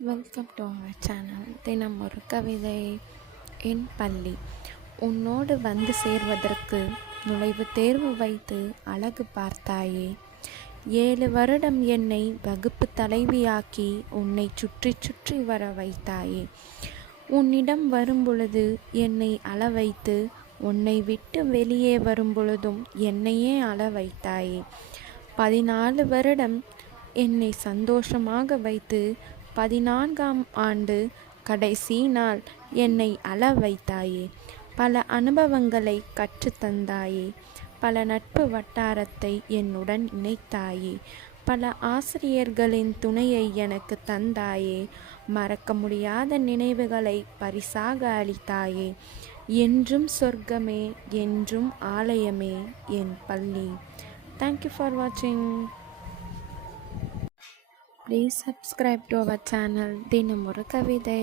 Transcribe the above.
Welcome to our channel. தினம் ஒரு கவிதை. என் பள்ளி. உன்னோடு வந்து சேர்வதற்கு நுழைவுத் தேர்வு வைத்து அழகு பார்த்தாயே. 7 வருடம் என்னை வகுப்பு தலைவியாக்கி உன்னை சுற்றி சுற்றி வர வைத்தாயே. உன்னிடம் வரும்பொழுது என்னை அள வைத்து உன்னை விட்டு வெளியே வரும்பொழுதும் என்னையே அள வைத்தாயே. 14 வருடம் என்னை சந்தோஷமாக வைத்து 14ஆம் ஆண்டு கடைசி நாள் என்னை அள வைத்தாயே. பல அனுபவங்களை கற்றுத்தந்தாயே. பல நட்பு வட்டாரத்தை என்னுடன் இணைத்தாயே. பல ஆசிரியர்களின் துணையை எனக்கு தந்தாயே. மறக்க முடியாத நினைவுகளை பரிசாக அளித்தாயே. என்றும் சொர்க்கமே, என்றும் ஆலயமே என் பள்ளி. Thank you for watching. Please subscribe to our channel. தினம் ஒரு கவிதை.